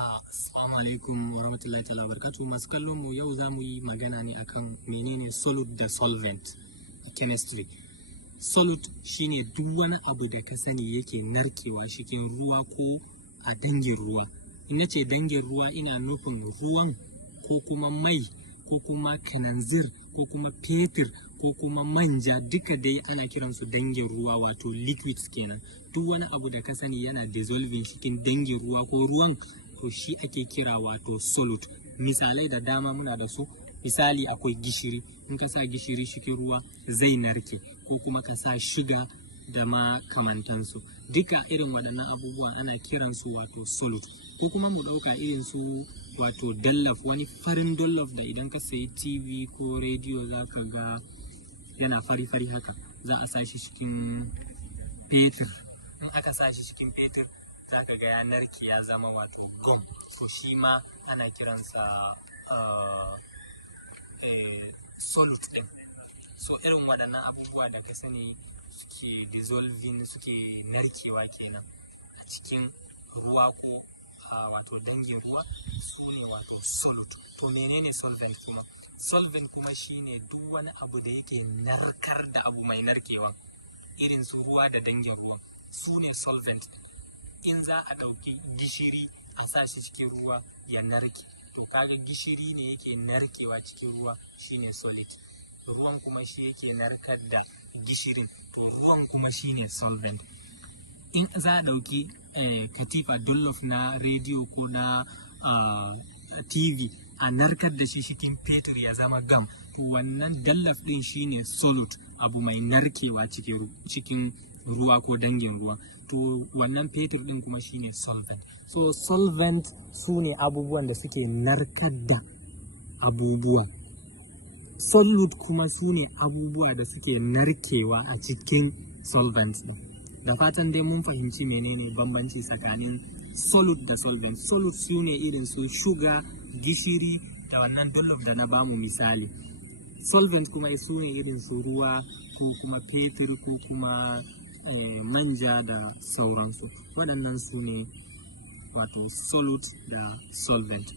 Assalamu alaikum wa rahmatullahi ta'ala wa barakatuhu. Masu kallon mu yau za mu yi magana ne akan menene solute da solvent a chemistry. Solute shine duk wani abu da ka sani yake narkewa cikin ruwa ko a dangin ruwa. In nace dangin ruwa ina nufin ruwan ko kuma mai ko kuma kananzir ko kuma fetur ko kuma manja, duka dai ana kiransu dangin ruwa, wato liquids kenan. Duk wani abu da ka sani yana dissolving cikin dangin ruwa ko ruwan, to shi ake kira wato solute. Misalai da dama muna da su. Misali akwai gishiri, in ka sa gishiri cikin ruwa zai narke, ko kuma ka sa shuga da makamantansu. Duka irin waɗannan abubuwan ana kiransu wato solute. Ko kuma mu ɗauka irin su wato dallaf, wani farin dallaf da idan ka sayi TV ko rediyo za ka ga yana fari-fari haka, za a sa shi cikin fetur. In aka sa shi cikin fetur za ka ga ya narke ya zama wato gum, to shi ma ana kiransa solute din. So irin waɗannan abubuwa da ka sani suke dissolving, suke narkewa kenan a cikin ruwa ko wato dangin ruwa, su ne wato solute. To menene solvent kuma? Solvent kuma shine duk wani abu da yake narkar da abu mai narkewan, irin su ruwa da dangin ruwan, su ne solvent. In za a ɗauki gishiri a sa shi cikin ruwa ya narke, to kaga gishiri ne yake narkewa cikin ruwa, shine solid. Ruwan kuma shi yake narkar da gishirin, to ruwan kuma shine solvent. In za a ɗauki katifa dollof na rediyo ko na TV a narkar da shi cikin fetur ya zama gam, to wannan dallaf ɗin shine solute, abu mai narkewa cikin ruwa ko dangin ruwa. To wannan fetur ɗin kuma shine solvent. So solvent su ne abubuwan da suke narkar da abubuwa. Solute kuma su ne abubuwa da suke narkewa a cikin solvent ɗin. Da fatan dai mun fahimci menene bambanci tsakanin solute da solvent. Solute su ne irin su shuga, gishiri da wannan dollof da na bamu misali. Solvent kuma su ne irin su ruwa ko kuma fetur ko kuma manja da sauransu. Waɗannan su ne wato solute da solvent.